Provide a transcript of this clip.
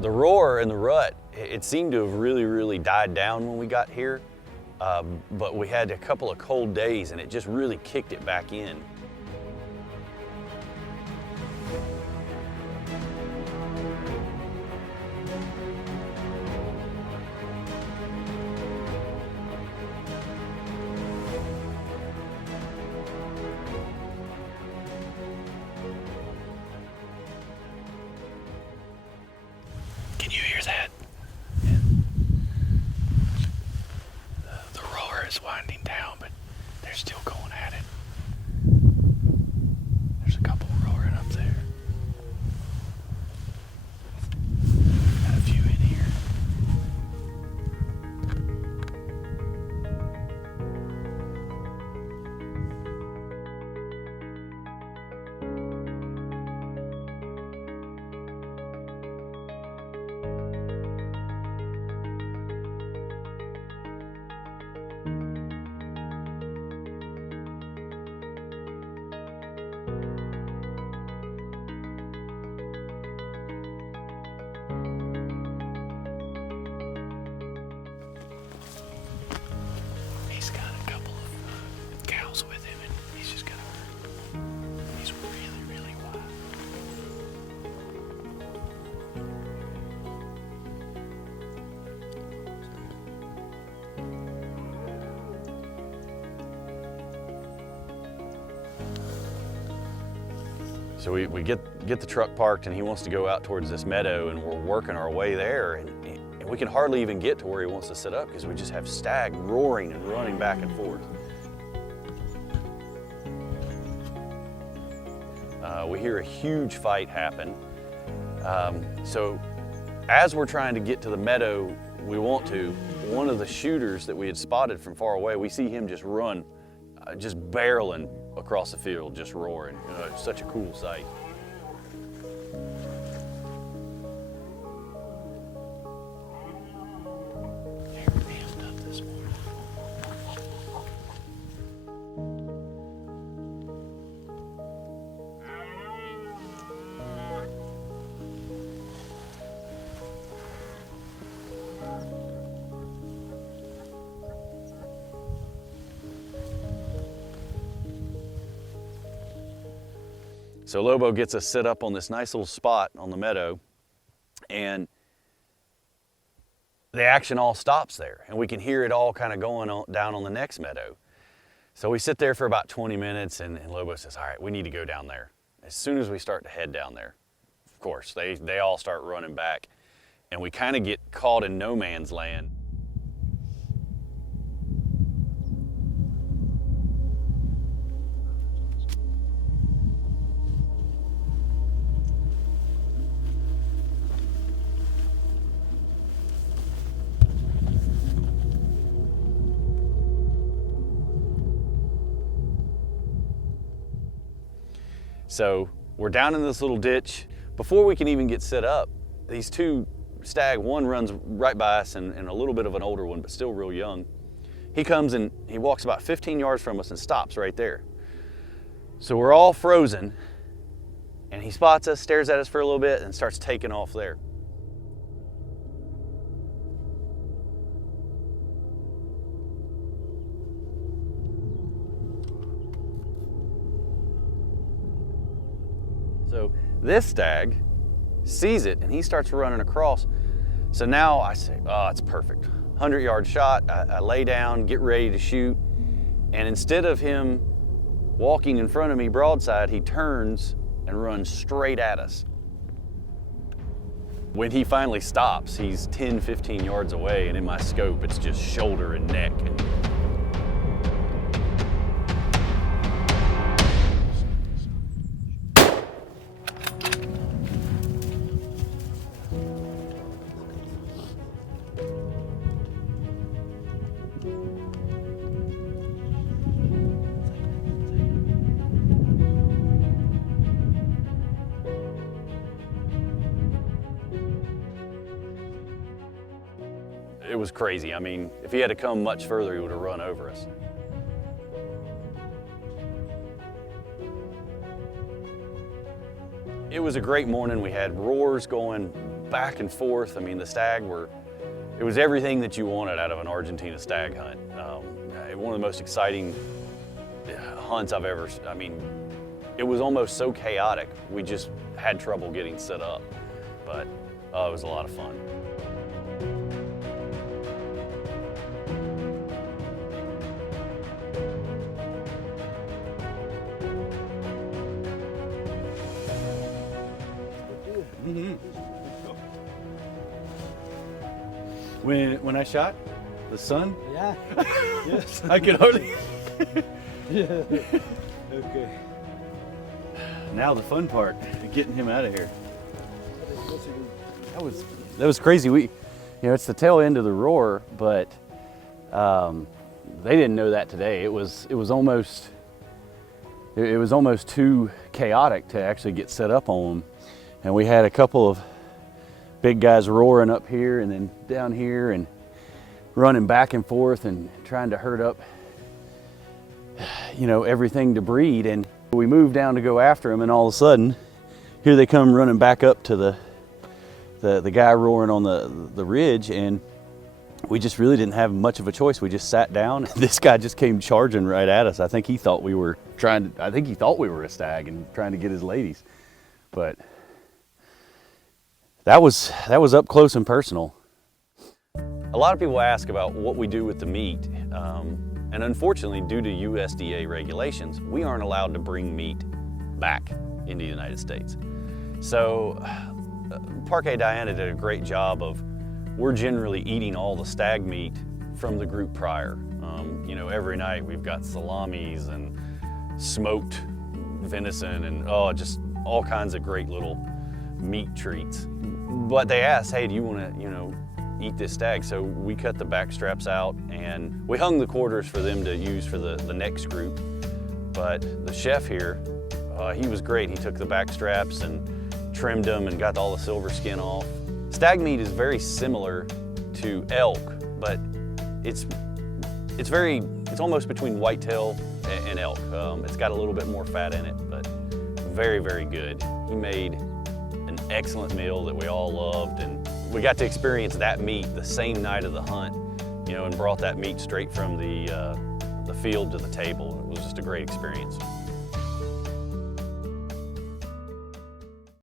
The roar and the rut, it seemed to have really died down when we got here, but we had a couple of cold days and it just really kicked it back in. Can you hear that? The roar is winding down, but they're still going at it. There's a couple roaring up there. Got a few in here. He's got a couple of cows with him, and he's just got a herd. He's really wild. So we get the truck parked and he wants to go out towards this meadow, and we're working our way there, and we can hardly even get to where he wants to sit up because we just have stag roaring and running back and forth. We hear a huge fight happen. So as we're trying to get to the meadow one of the shooters that we had spotted from far away, we see him just run, just barreling across the field, just roaring. It's such a cool sight. So Lobo gets us set up on this nice little spot on the meadow, and the action all stops there, and we can hear it all kind of going on down on the next meadow. So we sit there for about 20 minutes, and Lobo says, all right, we need to go down there. As soon as we start to head down there, of course, they all start running back, and we kind of get caught in no man's land. So we're down in this little ditch. Before we can even get set up, these two stag, one runs right by us and a little bit of an older one, but still real young. He comes and he walks about 15 yards from us and stops right there. So we're all frozen, and he spots us, stares at us for a little bit, and starts taking off there. So this stag sees it and he starts running across. So now I say, oh, it's perfect. 100-yard shot, I lay down, get ready to shoot. And instead of him walking in front of me broadside, he turns and runs straight at us. When he finally stops, he's 10, 15 yards away, and in my scope, it's just shoulder and neck. It was crazy. I mean, if he had to come much further, he would have run over us. It was a great morning. We had roars going back and forth. I mean, the stag it was everything that you wanted out of an Argentina stag hunt. One of the most exciting hunts I've ever, I mean, it was almost so chaotic, we just had trouble getting set up, but it was a lot of fun. When I shot the sun, Yeah. Yes. I could hardly. Yeah. Okay. Now the fun part, getting him out of here. That was crazy. It's the tail end of the roar, but they didn't know that today. It was almost too chaotic to actually get set up on them, and we had a couple of big guys roaring up here and then down here and running back and forth and trying to herd up, everything to breed. And we moved down to go after them, and all of a sudden, here they come running back up to the guy roaring on the ridge, and we just really didn't have much of a choice. We just sat down, and this guy just came charging right at us. I think he thought we were a stag and trying to get his ladies, but that was up close and personal. A lot of people ask about what we do with the meat, and unfortunately, due to USDA regulations, we aren't allowed to bring meat back into the United States. So Parque Diana did a great job of, we're generally eating all the stag meat from the group prior. Every night we've got salamis and smoked venison and just all kinds of great little meat treats. But they asked, hey, do you want to, eat this stag? So we cut the back straps out and we hung the quarters for them to use for the next group. But the chef here, he was great. He took the back straps and trimmed them and got all the silver skin off. Stag meat is very similar to elk, but it's almost between whitetail and elk. It's got a little bit more fat in it, but very, very good. He made an excellent meal that we all loved, and we got to experience that meat the same night of the hunt, and brought that meat straight from the field to the table. It was just a great experience.